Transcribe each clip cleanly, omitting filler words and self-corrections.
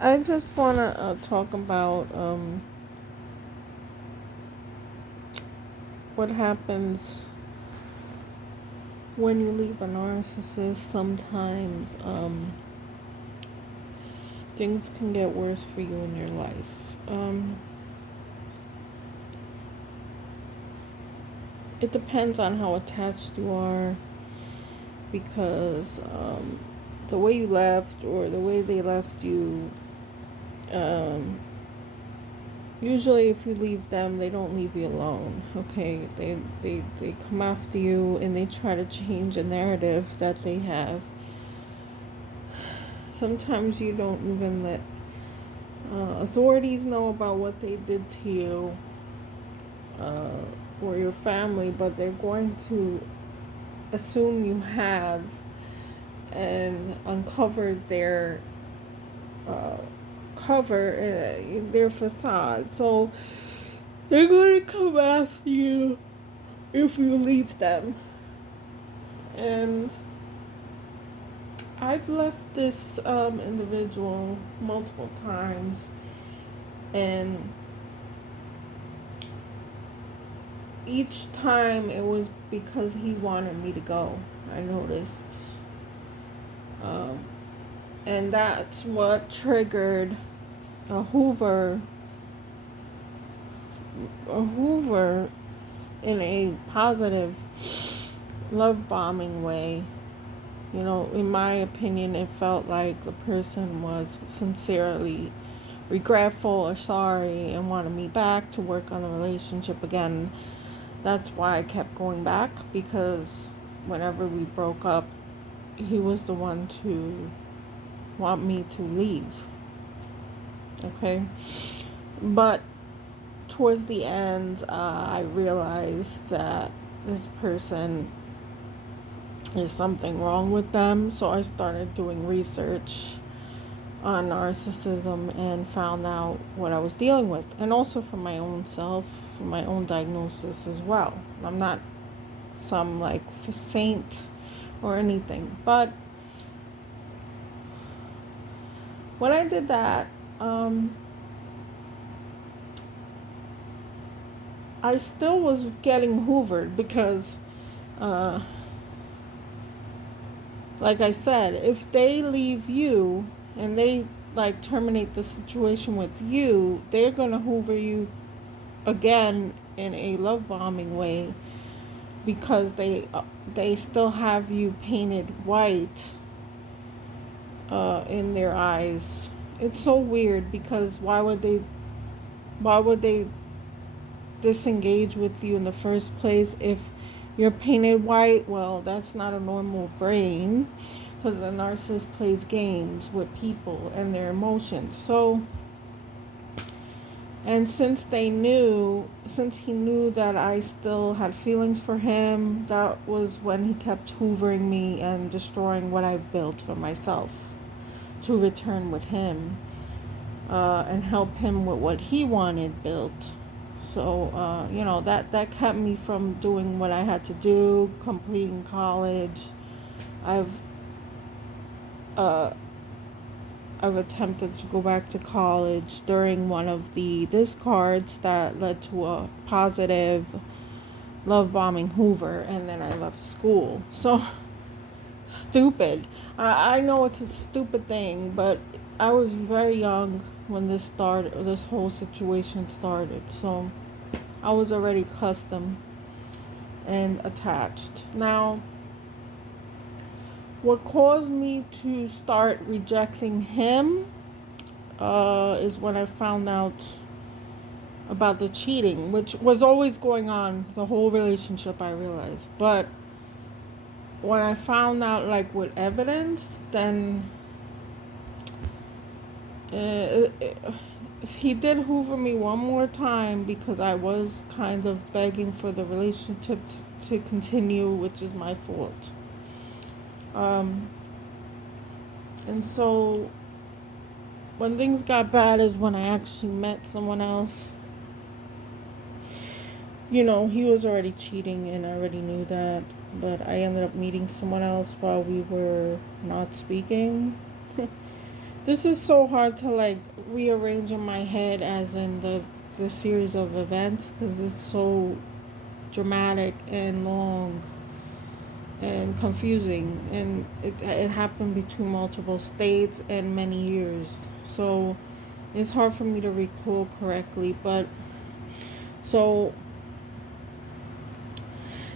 I just want to talk about what happens when you leave a narcissist. Sometimes things can get worse for you in your life. It depends on how attached you are, because the way you left or the way they left you, um, usually if you leave them, they don't leave you alone. Okay, they come after you and they try to change a narrative that they have. Sometimes you don't even let authorities know about what they did to you, uh, or your family, but they're going to assume you have and uncover their uh, cover, their facade. So they're going to come after you if you leave them. And I've left this individual multiple times, and each time it was because he wanted me to go. I noticed, um, and that's what triggered a Hoover, a Hoover in a positive love bombing way. You know, in my opinion, it felt like the person was sincerely regretful or sorry and wanted me back to work on the relationship again. That's why I kept going back, because whenever we broke up, he was the one to want me to leave. Okay? But towards the end, I realized that this person is something wrong with them. So I started doing research on narcissism and found out what I was dealing with, and also for my own self, for my own diagnosis as well. I'm not some like saint or anything, but when I did that, I still was getting hoovered because, uh, like I said, if they leave you and they like terminate the situation with you, they're gonna hoover you again in a love bombing way, because they still have you painted white in their eyes. It's so weird, because why would they disengage with you in the first place if you're painted white? Well, that's not a normal brain, because the narcissist plays games with people and their emotions. So, and since he knew that I still had feelings for him, that was when he kept hoovering me and destroying what I've built for myself to return with him, and help him with what he wanted built. So, that kept me from doing what I had to do, completing college. I've, uh, I've attempted to go back to college during one of the discards that led to a positive love bombing Hoover, and then I left school. So stupid. I know it's a stupid thing, but I was very young when this whole situation started. So I was already accustomed and attached. Now, what caused me to start rejecting him is when I found out about the cheating, which was always going on the whole relationship, I realized. But when I found out, like, with evidence, then uh, he did hoover me one more time, because I was kind of begging for the relationship to continue, which is my fault. Um, and so when things got bad is when I actually met someone else. You know, he was already cheating and I already knew that, but I ended up meeting someone else while we were not speaking. This is so hard to like rearrange in my head, as in the series of events, because it's so dramatic and long and confusing, and it happened between multiple states and many years. So it's hard for me to recall correctly, but so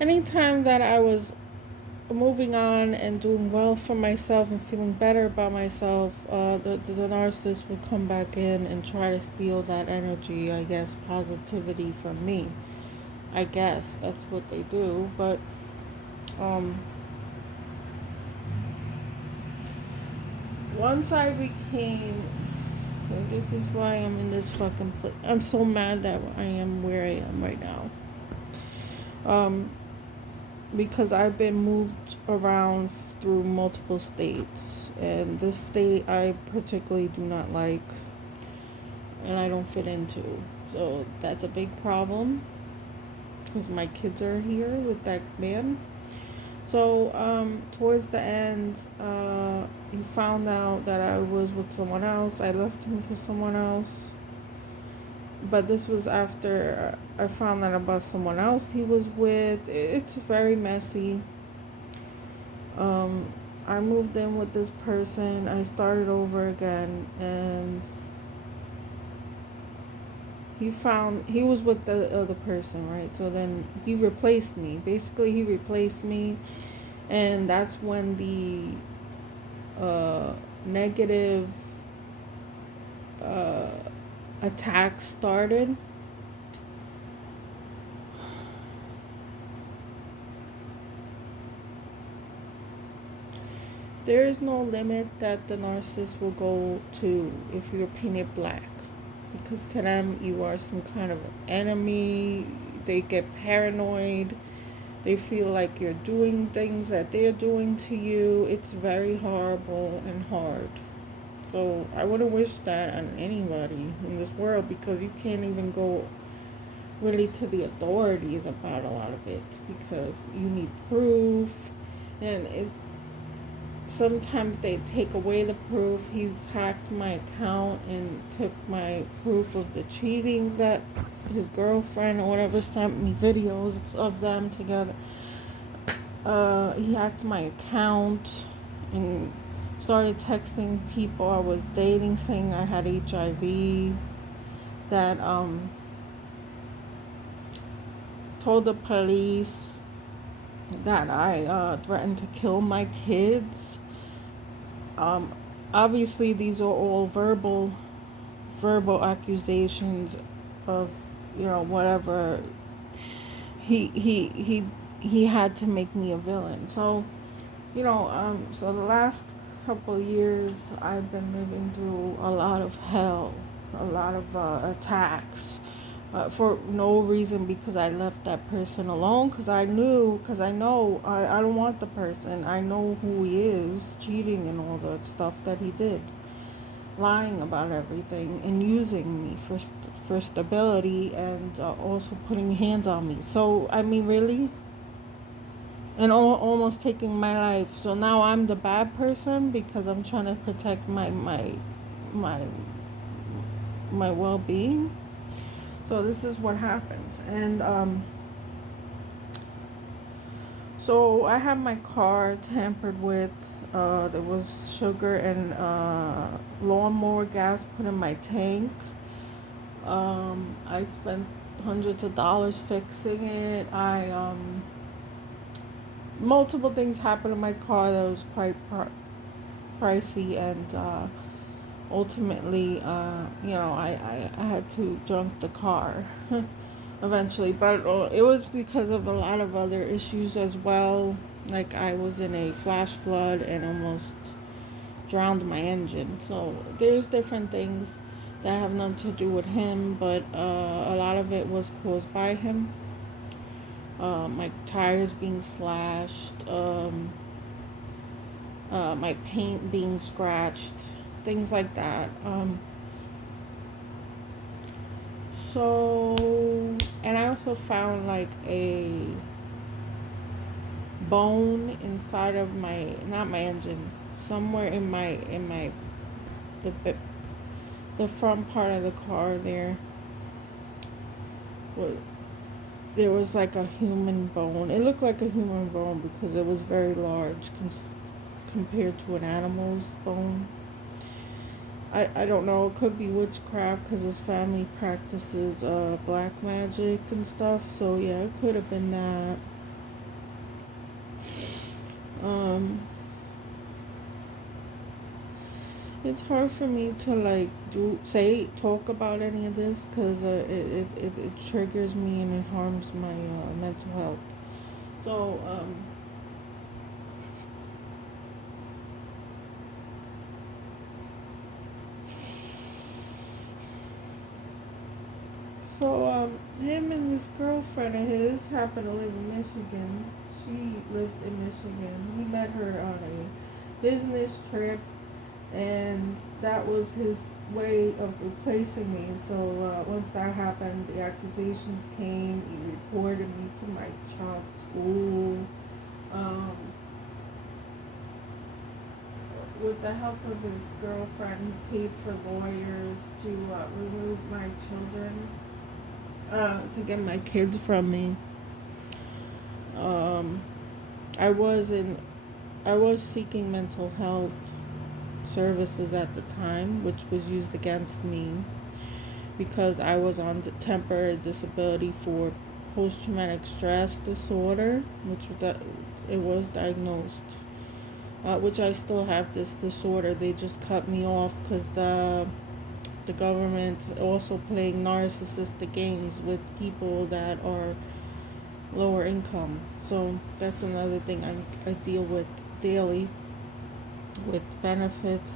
anytime that I was moving on and doing well for myself and feeling better about myself, the narcissist would come back in and try to steal that energy, I guess, positivity from me. I guess that's what they do. But um, once I became, and this is why I'm in this fucking place. I'm so mad that I am where I am right now. Um, because I've been moved around through multiple states, and this state I particularly do not like and I don't fit into. So that's a big problem because my kids are here with that man. So towards the end, he found out that I was with someone else. I left him for someone else. But this was after I found out about someone else he was with. It's very messy. Um, I moved in with this person. I started over again, and he was with the other person, right? So then he replaced me. Basically, he replaced me, and that's when the negative uh, attacks started. There is no limit that the narcissist will go to if you're painted black. Because to them, you are some kind of enemy. They get paranoid. They feel like you're doing things that they're doing to you. It's very horrible and hard. So I wouldn't wish that on anybody in this world, because you can't even go really to the authorities about a lot of it because you need proof, and it's sometimes they take away the proof. He's hacked my account and took my proof of the cheating that his girlfriend or whatever sent me videos of them together. He hacked my account and started texting people I was dating saying I had HIV. That told the police that I threatened to kill my kids. Um, Obviously, these are all verbal accusations of, whatever. He had to make me a villain. So, so the last couple of years, I've been living through a lot of hell, a lot of attacks. For no reason, because I left that person alone, because I know I don't want the person. I know who he is, cheating and all that stuff that he did, lying about everything and using me for stability, and also putting hands on me. So I mean, really, and almost taking my life. So now I'm the bad person because I'm trying to protect my well-being. So this is what happens. And so I had my car tampered with. There was sugar and lawnmower gas put in my tank. I spent hundreds of dollars fixing it. Multiple things happened in my car that was quite pricey, and ultimately, I had to junk the car eventually. But it was because of a lot of other issues as well. Like I was in a flash flood and almost drowned my engine. So there's different things that have nothing to do with him, but a lot of it was caused by him. My tires being slashed, my paint being scratched, things like that. So, and I also found like a bone inside of not my engine, somewhere in my the front part of the car was there was like a human bone. It looked like a human bone because it was very large compared to an animal's bone. I don't know. It could be witchcraft because his family practices black magic and stuff. So yeah, it could have been that. Um, it's hard for me to like talk about any of this because it triggers me and it harms my mental health. So him and this girlfriend of his happened to live in Michigan. She lived in Michigan. He met her on a business trip, and that was his way of replacing me. So once that happened, the accusations came. He reported me to my child's school. Um, with the help of his girlfriend, he paid for lawyers to remove my children, to get my kids from me. Um, I was in, I was seeking mental health services at the time, which was used against me because I was on temporary disability for post-traumatic stress disorder, it was diagnosed. Which I still have this disorder. They just cut me off because the government also playing narcissistic games with people that are lower income. So that's another thing I deal with daily, with benefits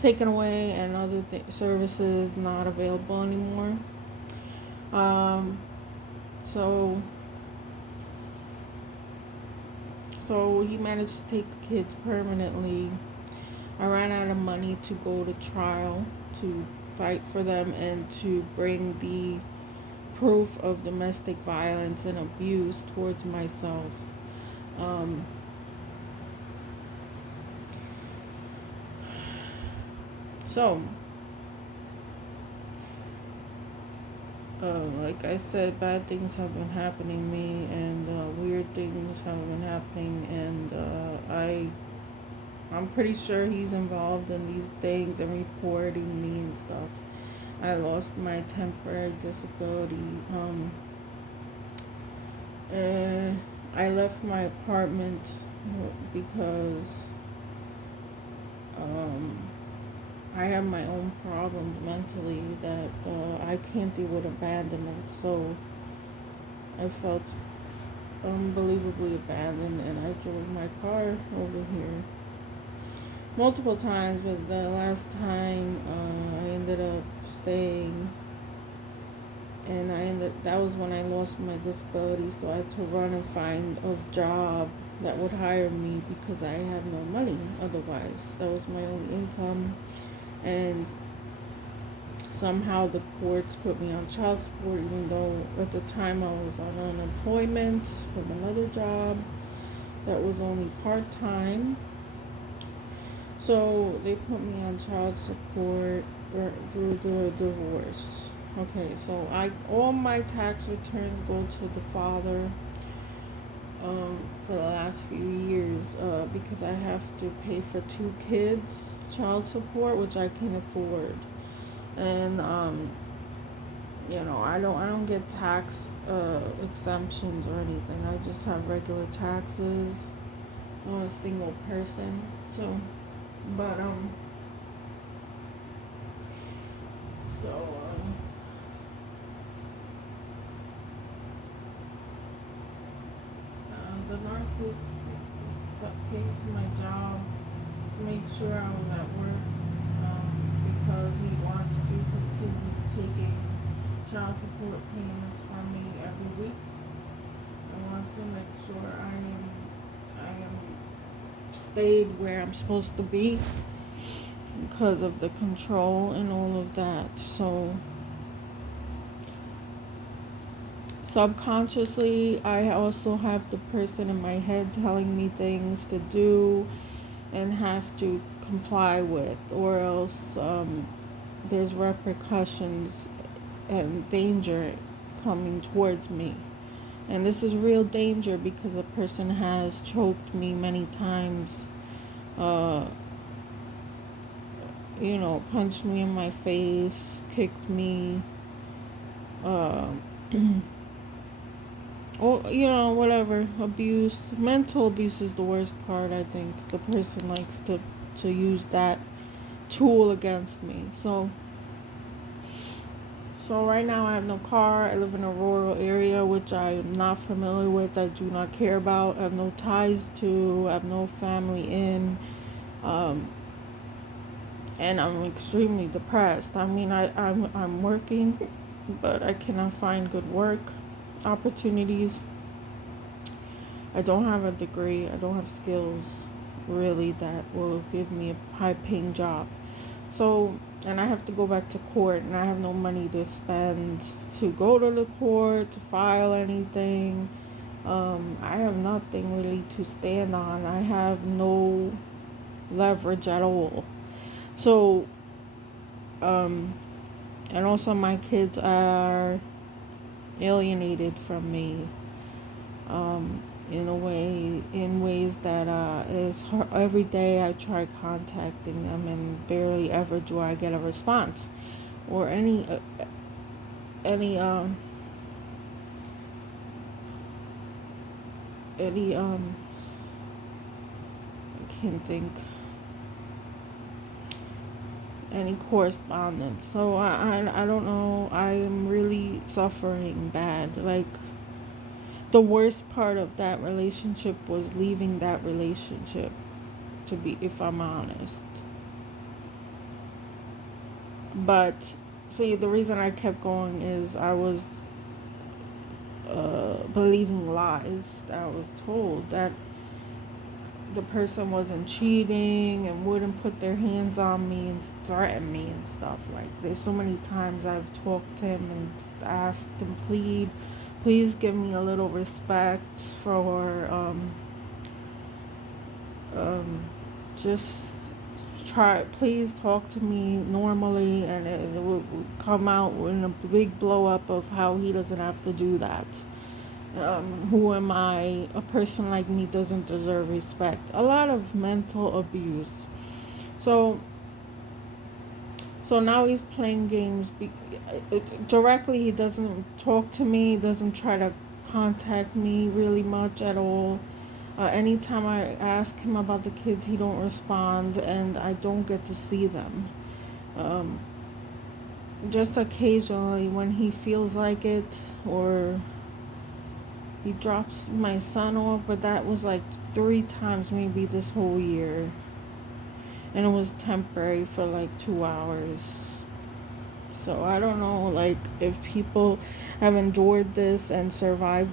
taken away and other services not available anymore. Um, so so he managed to take the kids permanently. I ran out of money to go to trial to fight for them and to bring the proof of domestic violence and abuse towards myself. Um, so, like I said, bad things have been happening to me, and weird things have been happening, and I'm pretty sure he's involved in these things and reporting me and stuff. I lost my temporary disability. And I left my apartment because um, I have my own problems mentally that I can't deal with abandonment. So I felt unbelievably abandoned, and I drove my car over here multiple times, but the last time I ended up staying, and that was when I lost my disability, so I had to run and find a job that would hire me because I had no money otherwise. That was my only income, and somehow the courts put me on child support even though at the time I was on unemployment from another job that was only part-time. So they put me on child support through the divorce. Okay, so all my tax returns go to the father for the last few years because I have to pay for 2 kids child support, which I can afford, and I don't get tax exemptions or anything. I just have regular taxes. I'm a single person, so but so the narcissist came to my job to make sure I was at work because he wants to continue taking child support payments from me every week. I wants to make sure I am stayed where I'm supposed to be because of the control and all of that. So subconsciously, I also have the person in my head telling me things to do and have to comply with, or else there's repercussions and danger coming towards me. And this is real danger because the person has choked me many times, uh, punched me in my face, kicked me, uh, or, whatever, abuse. Mental abuse is the worst part, I think. The person likes to use that tool against me. So right now I have no car. I live in a rural area which I am not familiar with. I do not care about. I have no ties to. I have no family in. Um, and I'm extremely depressed. I mean, I'm working, but I cannot find good work opportunities. I don't have a degree. I don't have skills really that will give me a high paying job. So, and I have to go back to court, and I have no money to spend to go to the court to file anything. I have nothing really to stand on. I have no leverage at all. So, um, and also my kids are alienated from me, um, in ways that is hard. Every day I try contacting them, and barely ever do I get a response or any any I can't think any correspondence. So I don't know. I am really suffering bad. Like, the worst part of that relationship was leaving that relationship, to be, if I'm honest. But see, the reason I kept going is I was believing lies that I was told, that the person wasn't cheating and wouldn't put their hands on me and threaten me and stuff. Like, there's so many times I've talked to him and asked him, please give me a little respect for just please talk to me normally, and it will come out in a big blow up of how he doesn't have to do that. Who am I? A person like me doesn't deserve respect. A lot of mental abuse. So now he's playing games. Directly, he doesn't talk to me. Doesn't try to contact me really much at all. Anytime I ask him about the kids, he don't respond, and I don't get to see them. Um, just occasionally when he feels like it, or he drops my son off, but that was like 3 times maybe this whole year. And it was temporary for like 2 hours. So I don't know, like, if people have endured this and survived